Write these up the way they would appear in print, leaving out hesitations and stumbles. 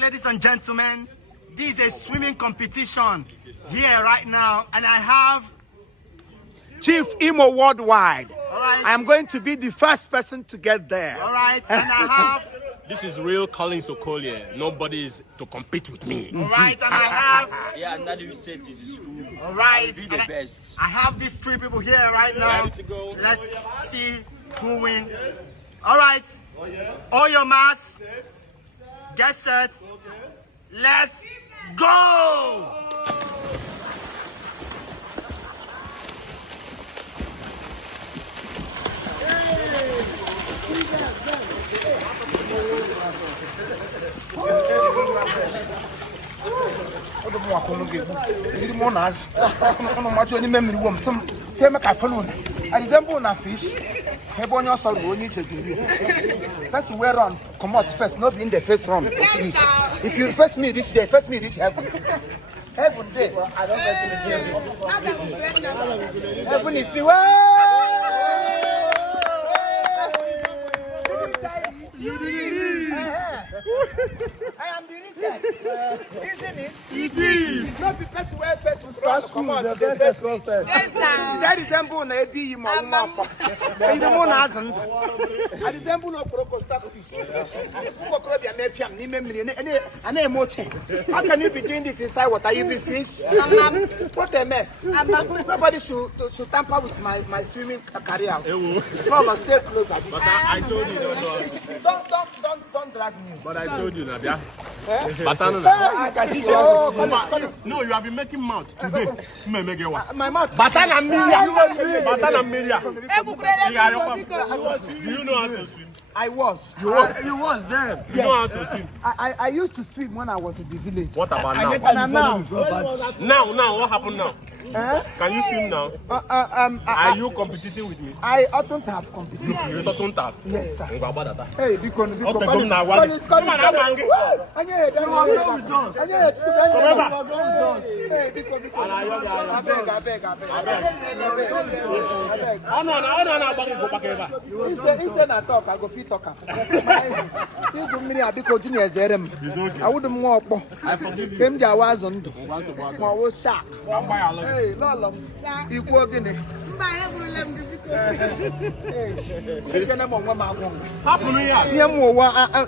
Ladies and gentlemen, this is a swimming competition here right now, and I have Chief Imo Worldwide. all right. I am going to be the first person to get there. All right, and I have This is real Collins Okolie. Nobody is to compete with me. all right, and I have Yeah, another research is school. all right. Be and the best. I have these three people here right now. Ready to go. Let's see who win. All right, all your masks. Get set. Let's go. I resemble a fish. First wear on, come out first, not in the first round. If you first me reach there, first me reach heaven. Heaven there. Heaven is free. I am the richest. Isn't it? It is. It's not the first way first to start. Come on, the best rich. That resemble a baby, my mom. You don't want hasn't. I resemble a crocodile fish. How can you be doing this inside water? You be fish? What a mess. Nobody should tamper with my swimming career. Come on, stay closer. But I told you Don't drag me. But I told you, Nabia. No, you have been making mouth today. My mouth. Batana Miria. Do you know how to swim? I was. You was there. You know how to swim. I used to swim when I was in the village. What about now? And now, Now, what happened now? Can you swim now? Are you competing with me? I oughtn't have competition. You don't have. Yes, sir. Hey, Because come on, I go fit talk. I wouldn't walk. I forgive you. Came there wasn't. Was sharp. Hey, Lolo. You go again.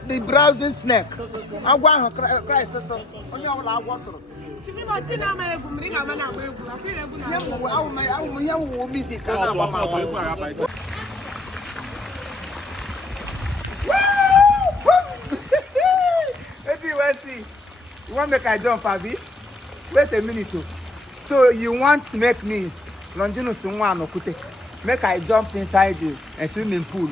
The browsing snake. I want her cry, sister. On your water. Let's see. You want to make a jump, Abby? Wait a minute. So you want to make me Longinus make I jump inside the swimming pool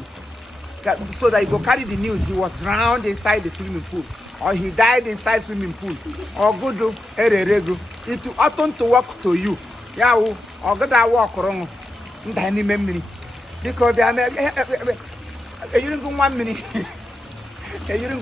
so that you go carry the news he was drowned inside the swimming pool or he died inside swimming pool or good it ought to work to you. Yeah, or good walk wrong. Any memory because you didn't go 1 minute. You